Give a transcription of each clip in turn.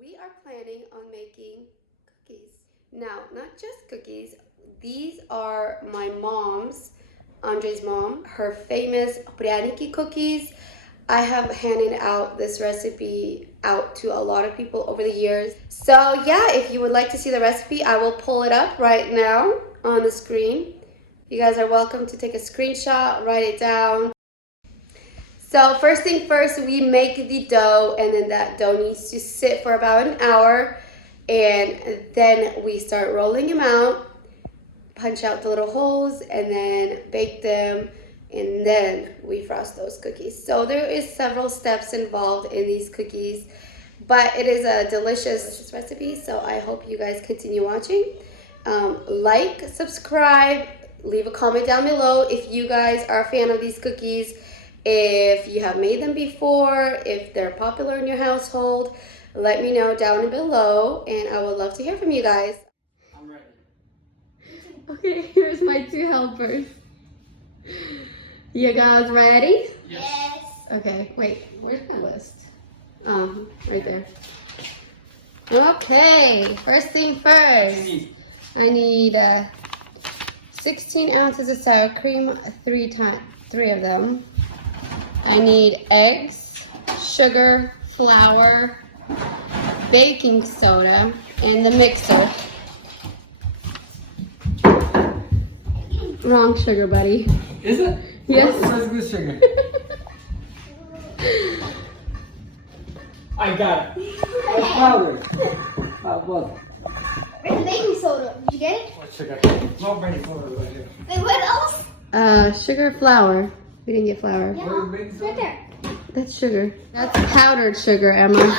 We are planning on making cookies. Now, not just cookies, these are my mom's, Andre's mom, her famous Pryaniki cookies. I have handed out this recipe out to a lot of people over the years. So yeah, if you would like to see the recipe, I will pull it up right now on the screen. You guys are welcome to take a screenshot, write it down. So first thing first, we make the dough, and then that dough needs to sit for about an hour, and then we start rolling them out, punch out the little holes, and then bake them, and then we frost those cookies. So there is several steps involved in these cookies, but it is a delicious recipe, so I hope you guys continue watching. Like, subscribe, leave a comment down below if you guys are a fan of these cookies, if you have made them before, if they're popular in your household. Let me know down below, and I would love to hear from you guys. I'm ready. Okay, here's my two helpers. You guys ready? Yes. Okay, wait, where's my list? Oh, right there. Okay, first thing first. I need 16 ounces of sour cream, three of them. I need eggs, sugar, flour, baking soda, and the mixer. Wrong sugar, buddy. Is it? Yes. Where's this sugar? I got it. What powder? What? Where's the baking soda? Did you get it? What sugar? No baking soda right here. Wait, what else? Sugar, flour. We didn't get flour. Yeah, Where's the baking it's soda? right there. That's sugar. That's powdered sugar, Emma.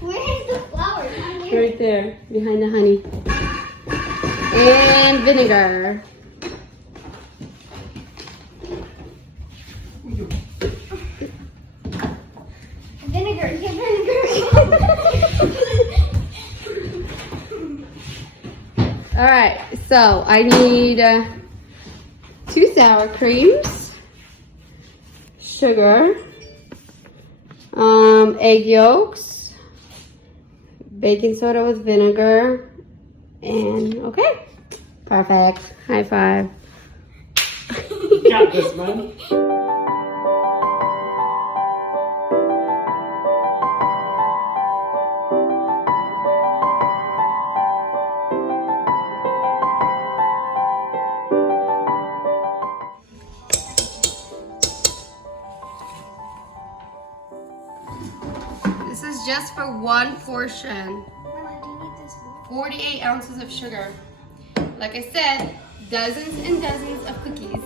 Where's the flour? It's not here. Right there, behind the honey. And vinegar. Vinegar. Get vinegar. All right, so I need 2 sour creams, sugar, egg yolks, baking soda with vinegar, and okay, perfect. High five. You got this, man. This is just for one portion. Mama, do you need this? 48 ounces of sugar. Like I said, dozens and dozens of cookies.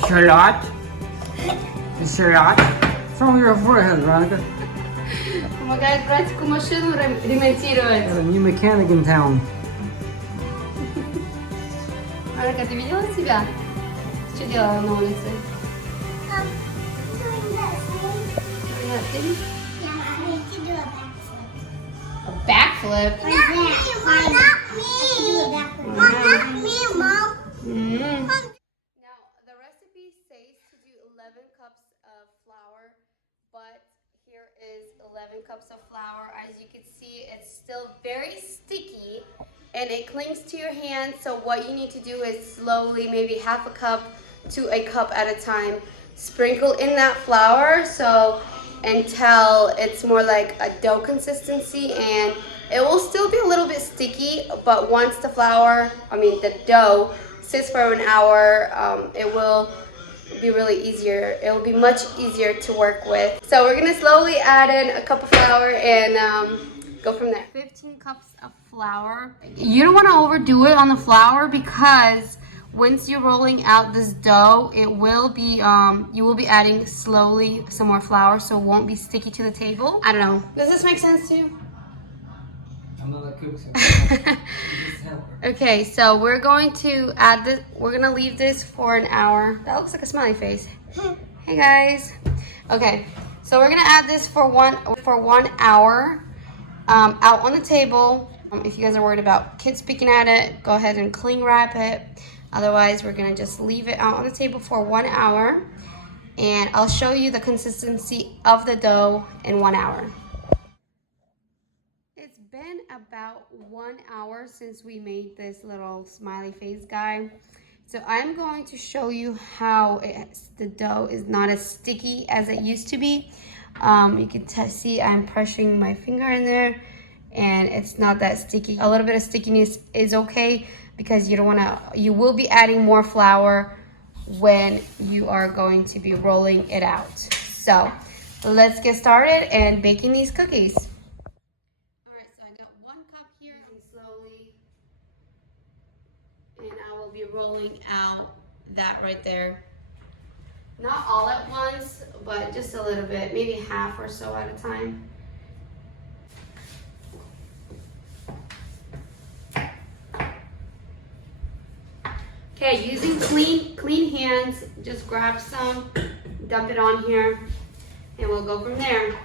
Charlotte? Charlotte? What's wrong with your forehead, Veronica? Помогает братику машину ремонтировать. Got a new mechanic in town. Марка, ты видела себя? Что делала на улице? Doing this. Yeah, I need to do a backflip. A backflip? Not me. Not me, Mom. Mm. Now, the recipe says to do 11 cups of flour, but here is 11 cups of flour. As you can see, it's still very sticky and it clings to your hand. So what you need to do is slowly, maybe half a cup to a cup at a time, sprinkle in that flour until it's more like a dough consistency, and it will still be a little bit sticky, but once the the dough sits for an hour, it will be really easier. It will be much easier to work with. So we're gonna slowly add in a cup of flour and go from there. 15 cups of flour. You don't want to overdo it on the flour because once you're rolling out this dough, it will be you will be adding slowly some more flour, so it won't be sticky to the table. I don't know. Does this make sense to you? I'm not a cook, so just help her. Okay, so we're going to add this. We're gonna leave this for an hour. That looks like a smiley face. Hey guys. Okay, so we're gonna add this for one hour out on the table. If you guys are worried about kids picking at it, go ahead and cling wrap it. Otherwise, we're gonna just leave it out on the table for 1 hour, and I'll show you the consistency of the dough in 1 hour. It's been about 1 hour since we made this little smiley face guy. So I'm going to show you how the dough is not as sticky as it used to be. You can see I'm pressuring my finger in there and it's not that sticky. A little bit of stickiness is okay because you will be adding more flour when you are going to be rolling it out. So let's get started and baking these cookies. All right, so I got 1 cup here and slowly, and I will be rolling out that right there. Not all at once, but just a little bit, maybe half or so at a time. Okay, using clean hands, just grab some, dump it on here, and we'll go from there.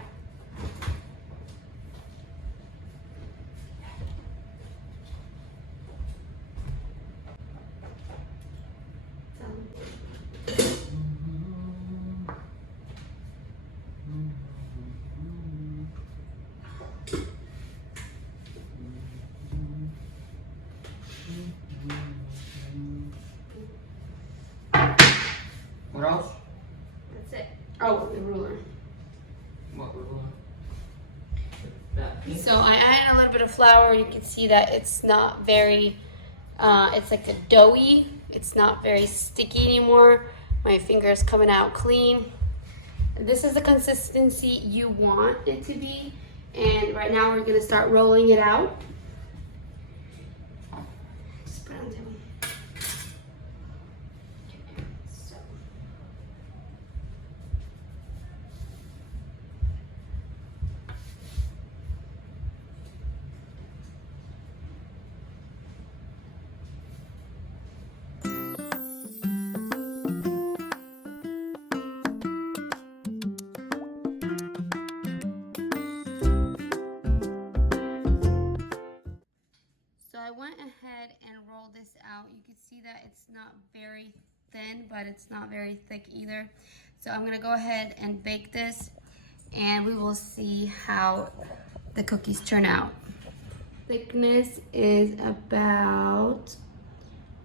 What else? That's it. Oh, the ruler. What ruler? So I added a little bit of flour. You can see that it's not very, it's like a doughy. It's not very sticky anymore. My finger is coming out clean. This is the consistency you want it to be. And right now we're gonna start rolling it out. Just put it on the table. So. So I went ahead and rolled this out. You can see that it's not very thin, but it's not very thick either. So I'm gonna go ahead and bake this and we will see how the cookies turn out. Thickness is about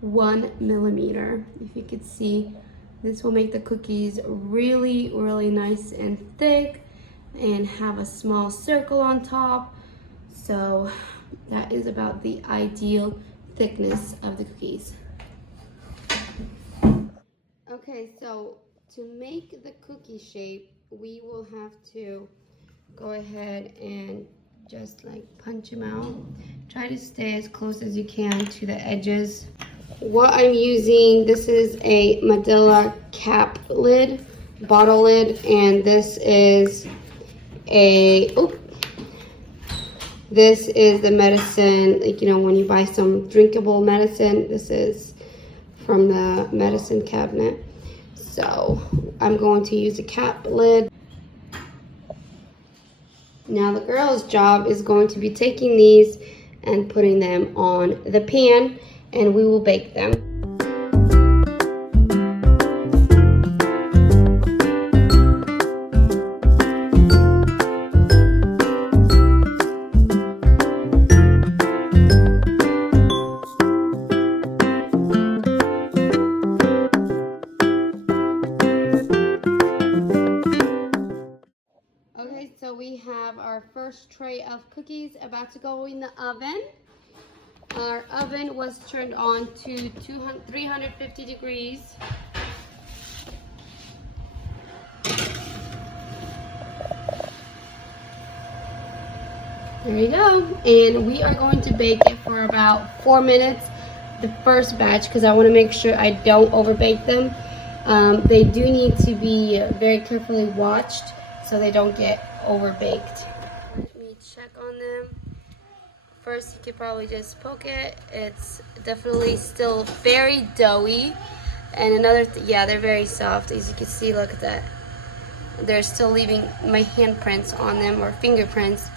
1 millimeter. If you could see, this will make the cookies really, really nice and thick and have a small circle on top. So that is about the ideal thickness of the cookies. Okay, so to make the cookie shape, we will have to go ahead and just like punch them out. Try to stay as close as you can to the edges. What I'm using, this is a Medela cap lid, bottle lid, and this is this is the medicine, like, you know, when you buy some drinkable medicine, this is from the medicine cabinet. So I'm going to use a cap lid. Now the girl's job is going to be taking these and putting them on the pan, and we will bake them. Okay, so we have our first tray of cookies about to go in the oven. Our oven was turned on to 350 degrees. There you go. And we are going to bake it for about 4 minutes, the first batch, because I want to make sure I don't overbake them. They do need to be very carefully watched so they don't get overbaked. Let me check on them. First, you could probably just poke it. It's definitely still very doughy. And another, yeah, they're very soft. As you can see, look at that. They're still leaving my handprints on them, or fingerprints.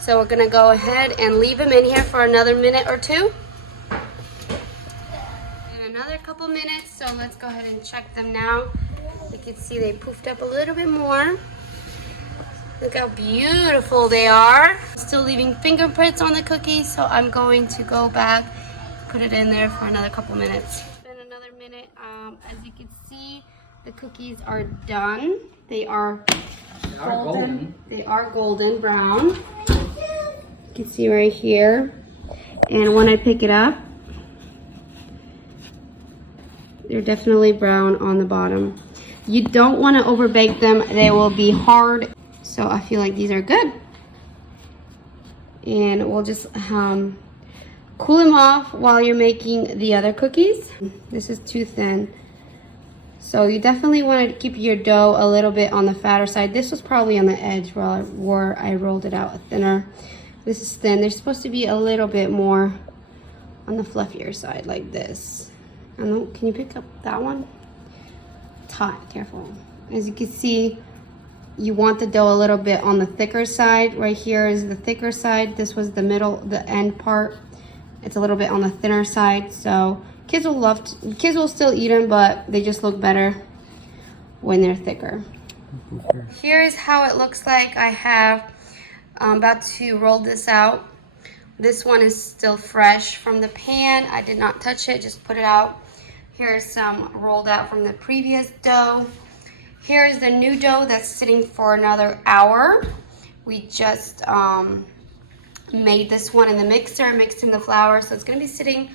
So we're gonna go ahead and leave them in here for another minute or two. And another couple minutes, so let's go ahead and check them now. You can see they poofed up a little bit more. Look how beautiful they are. Still leaving fingerprints on the cookies, so I'm going to go back, put it in there for another couple minutes. It's been another minute. As you can see, the cookies are done. They are golden. They are golden brown. You can see right here. And when I pick it up, they're definitely brown on the bottom. You don't want to overbake them. They will be hard. So I feel like these are good. And we'll just cool them off while you're making the other cookies. This is too thin. So you definitely want to keep your dough a little bit on the fatter side. This was probably on the edge where I rolled it out thinner. This is thin. They're supposed to be a little bit more on the fluffier side, like this. Can you pick up that one? It's hot, careful. As you can see, you want the dough a little bit on the thicker side. Right here is the thicker side. This was the middle, the end part. It's a little bit on the thinner side. So kids will still eat them, but they just look better when they're thicker. Here is how it looks like. I'm about to roll this out. This one is still fresh from the pan. I did not touch it, just put it out. Here's some rolled out from the previous dough. Here is the new dough that's sitting for another hour. We just made this one in the mixer, mixed in the flour, so it's gonna be sitting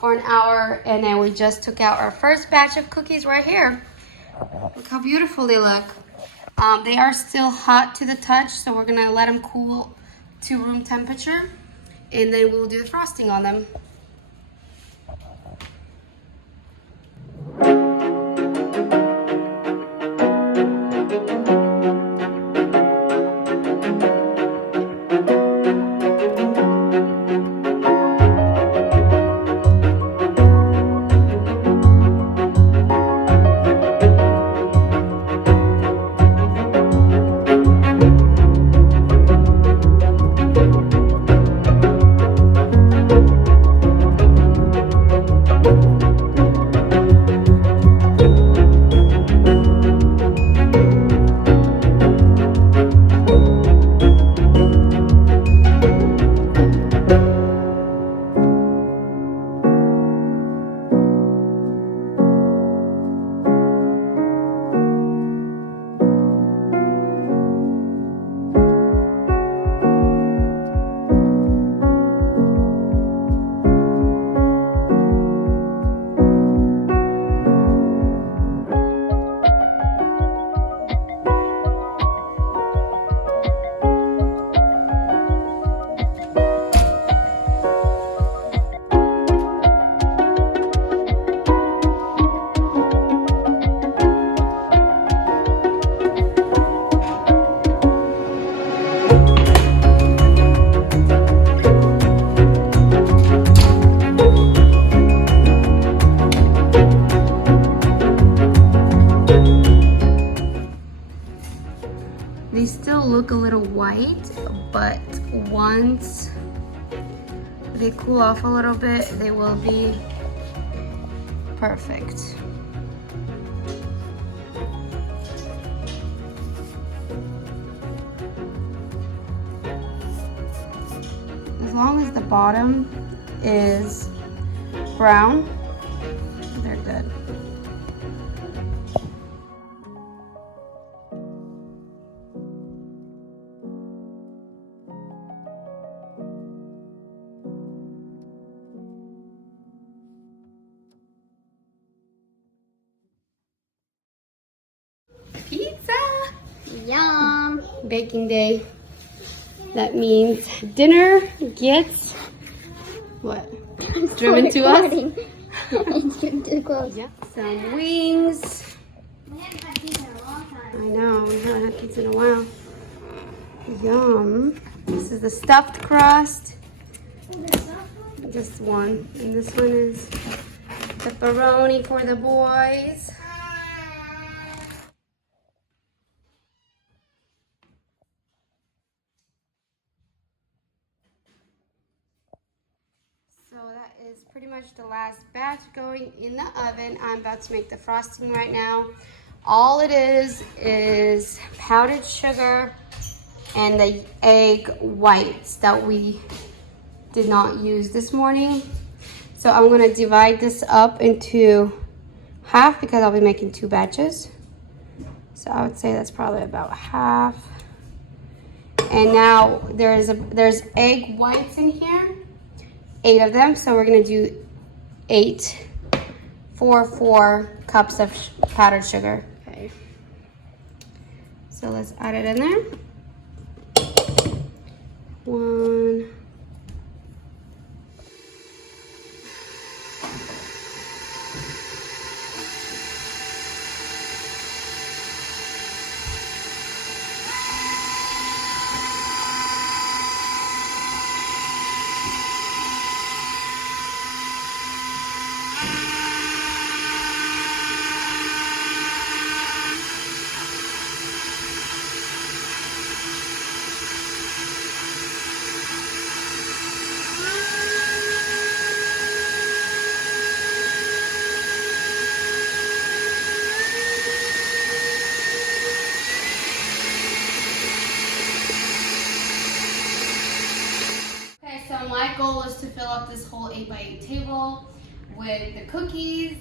for an hour, and then we just took out our first batch of cookies right here. Look how beautiful they look. They are still hot to the touch, so we're gonna let them cool to room temperature, and then we'll do the frosting on them. still look a little white, but once they cool off a little bit, they will be perfect. As long as the bottom is brown, they're good. Pizza! Yum. Baking day. That means dinner gets what? Driven to us? It's driven too close. Yeah. Some wings. We haven't had pizza in a long time. I know, we haven't had pizza in a while. Yum. This is the stuffed crust. Just one. And this one is pepperoni for the boys. So that is pretty much the last batch going in the oven. I'm about to make the frosting right now. All it is powdered sugar and the egg whites that we did not use this morning. So I'm gonna divide this up into half because I'll be making 2 batches. So I would say that's probably about half. And now there's egg whites in here. 8 of them, so we're gonna do 8 for 4 cups of powdered sugar. Okay. So let's add it in there. 1. So my goal is to fill up this whole 8x8 table with the cookies.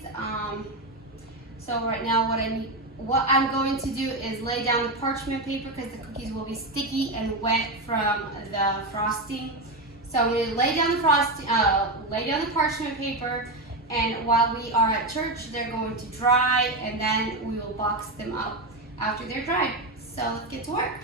So right now what I'm going to do is lay down the parchment paper because the cookies will be sticky and wet from the frosting. So I'm going to lay down the parchment paper, and while we are at church, they're going to dry, and then we will box them up after they're dry. So let's get to work.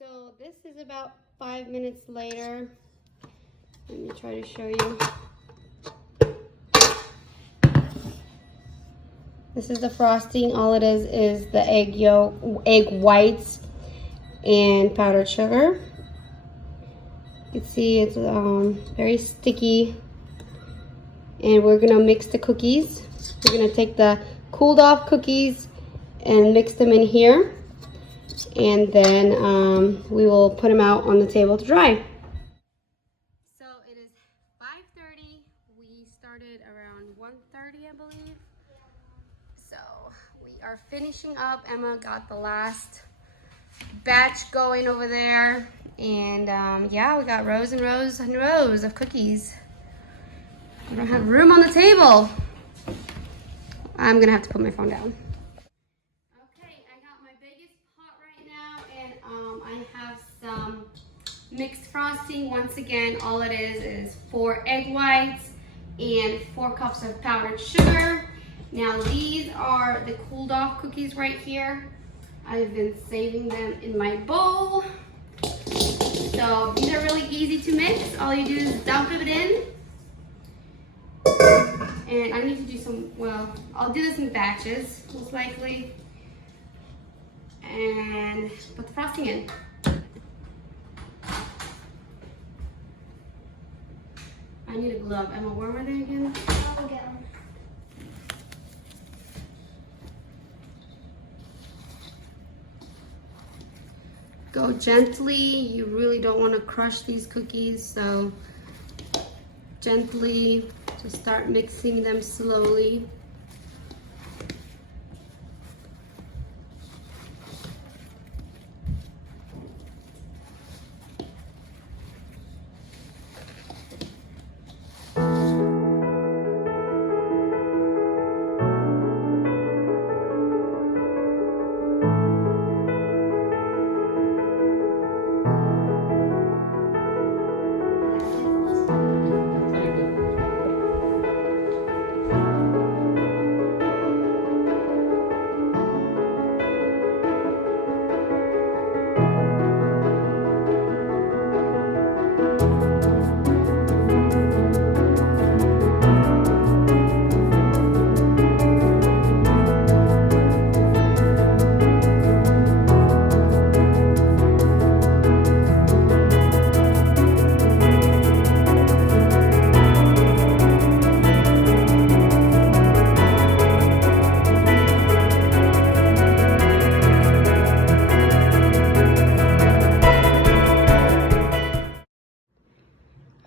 So this is about 5 minutes later. Let me try to show you. This is the frosting. All it is the egg whites and powdered sugar. You can see it's very sticky. And we're gonna mix the cookies. We're gonna take the cooled off cookies and mix them in here. And then we will put them out on the table to dry. So it is 5:30. We started around 1:30, I believe. So we are finishing up. Emma got the last batch going over there. And yeah, we got rows and rows and rows of cookies. We don't have room on the table. I'm gonna have to put my phone down. Okay, I got my biggest pot right now, and I have some mixed frosting. Once again, all it is 4 egg whites and 4 cups of powdered sugar. Now these are the cooled off cookies right here. I've been saving them in my bowl. So these are really easy to mix. All you do is dump it in. And I need to do some, well, I'll do this in batches, most likely. And put the frosting in. I need a glove. Emma, where were they again? I'll get one. go gently. You really don't want to crush these cookies, so gently just start mixing them slowly.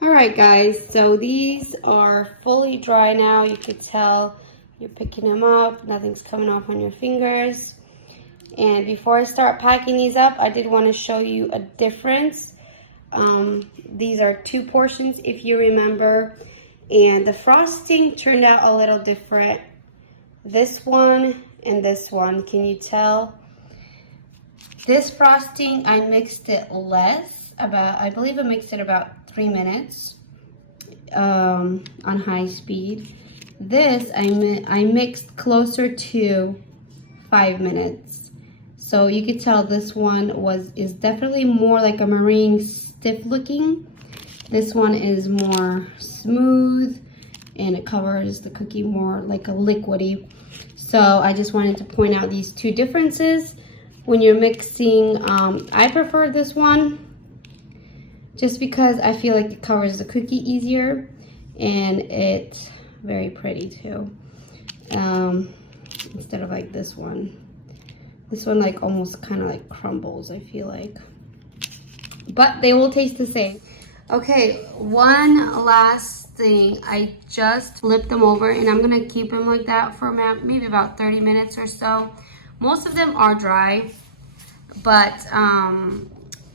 Alright guys, so these are fully dry now. You could tell you're picking them up. Nothing's coming off on your fingers. And before I start packing these up, I did want to show you a difference. These are 2 portions if you remember. And the frosting turned out a little different. This one and this one, can you tell? This frosting, I mixed it less, I believe I mixed it about 3 minutes on high speed. This I mixed closer to 5 minutes. So you could tell this one is definitely more like a meringue, stiff looking. This one is more smooth and it covers the cookie more like a liquidy. So I just wanted to point out these 2 differences. When you're mixing, I prefer this one just because I feel like it covers the cookie easier and it's very pretty too. Instead of like this one. This one like almost kind of like crumbles, I feel like. But they will taste the same. Okay, one last thing. I just flipped them over and I'm gonna keep them like that for maybe about 30 minutes or so. Most of them are dry, but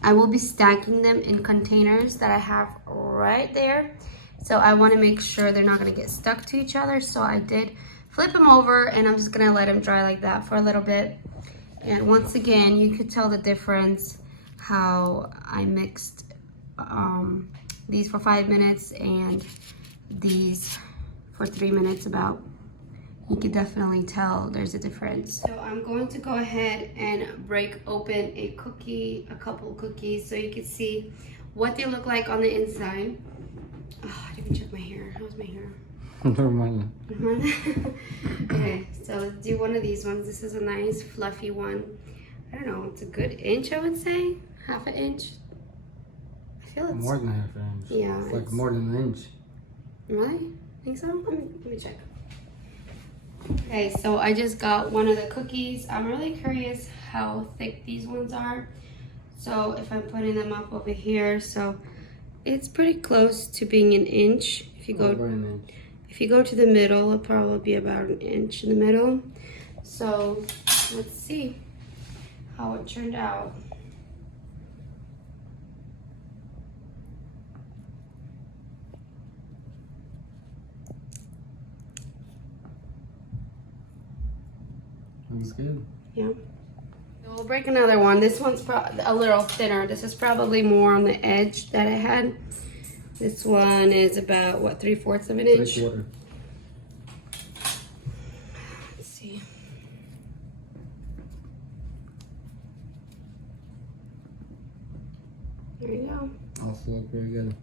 I will be stacking them in containers that I have right there. So I want to make sure they're not going to get stuck to each other. So I did flip them over and I'm just going to let them dry like that for a little bit. And once again, you could tell the difference how I mixed these for 5 minutes and these for 3 minutes about. You can definitely tell there's a difference. So I'm going to go ahead and break open a couple cookies so you can see what they look like on the inside. Oh, I didn't check my hair. How's my hair? Normal. Okay, so let's do one of these ones. This is a nice fluffy one. I don't know, it's a good inch, I would say. Half an inch. I feel it's more than half an inch. Yeah. It's like more than an inch. Really? Think so? Let me check. Okay, so I just got one of the cookies. I'm really curious how thick these ones are. So if I'm putting them up over here, so it's pretty close to being an inch. If you go to the middle, it'll probably be about an inch in the middle. So let's see how it turned out. Looks good. Yeah. We'll break another one. This one's a little thinner. This is probably more on the edge that I had. This one is about, what, 3/4 of an inch? 3/4. Let's see. There you go. Also look very good.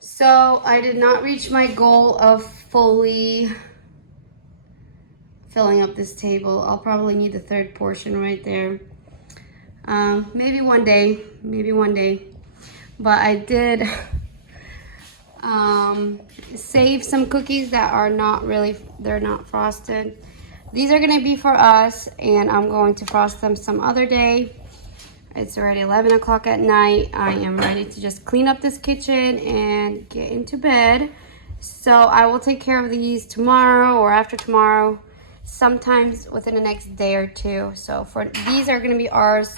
So I did not reach my goal of fully filling up this table. I'll probably need the 3rd portion right there. Maybe one day, but I did save some cookies that are not really, they're not frosted. These are gonna be for us and I'm going to frost them some other day. It's already 11 o'clock at night. I am ready to just clean up this kitchen and get into bed. So I will take care of these tomorrow or after tomorrow, sometimes within the next day or two. So for these are gonna be ours.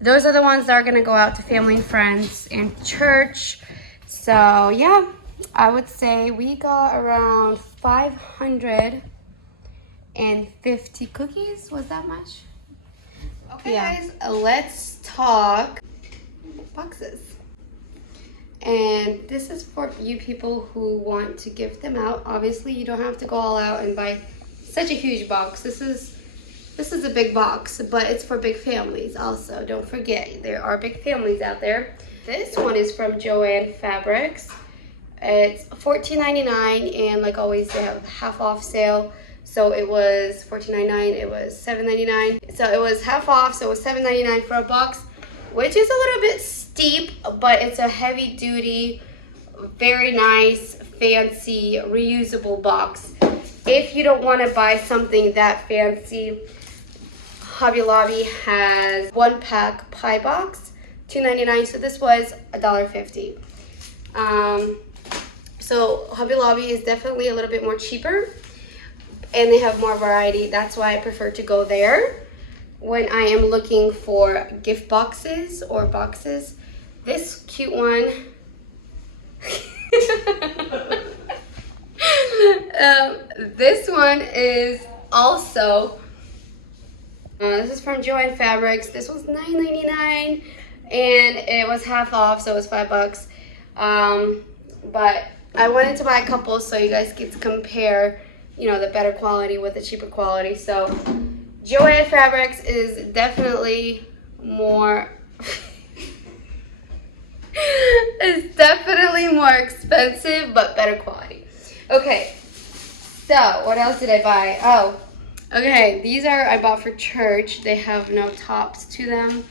Those are the ones that are gonna go out to family and friends and church. So yeah, I would say we got around 550 cookies. Was that much? Okay, guys, let's talk boxes. And this is for you people who want to gift them out. Obviously, you don't have to go all out and buy such a huge box. This is a big box, but it's for big families also. Don't forget, there are big families out there. This one is from Joann Fabrics. It's $14.99, and like always, they have half off sale. So it was $14.99, it was $7.99. So it was half off, so it was $7.99 for a box, which is a little bit steep, but it's a heavy duty, very nice, fancy, reusable box. If you don't want to buy something that fancy, Hobby Lobby has 1-pack pie box, $2.99. So this was $1.50. So Hobby Lobby is definitely a little bit more cheaper, and they have more variety. That's why I prefer to go there when I am looking for gift boxes or boxes. This cute one. This one is also, this is from Joann Fabrics. This was $9.99, and it was half off, so it was $5. But I wanted to buy a couple so you guys get to compare, you know, the better quality with the cheaper quality. So Joann Fabrics is definitely more it's definitely more expensive but better quality. Okay, so what else did I buy? Oh, okay, these are I bought for church. They have no tops to them.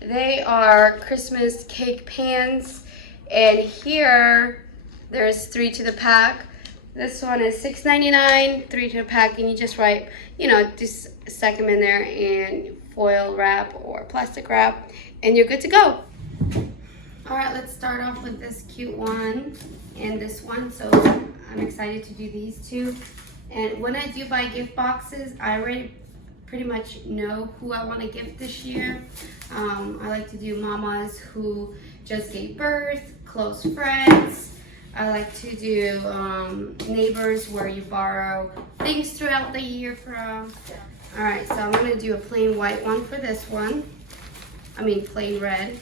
They are Christmas cake pans, and here there's 3 to the pack. This one is $6.99, 3 to the pack, and you just write, you know, just stack them in there and foil wrap or plastic wrap, and you're good to go. All right, let's start off with this cute one and this one. So I'm excited to do these two. And when I do buy gift boxes, I already pretty much know who I want to gift this year. I like to do mamas who just gave birth, close friends. I like to do neighbors where you borrow things throughout the year from. All right, so I'm gonna do a plain white one for this one. I mean plain red.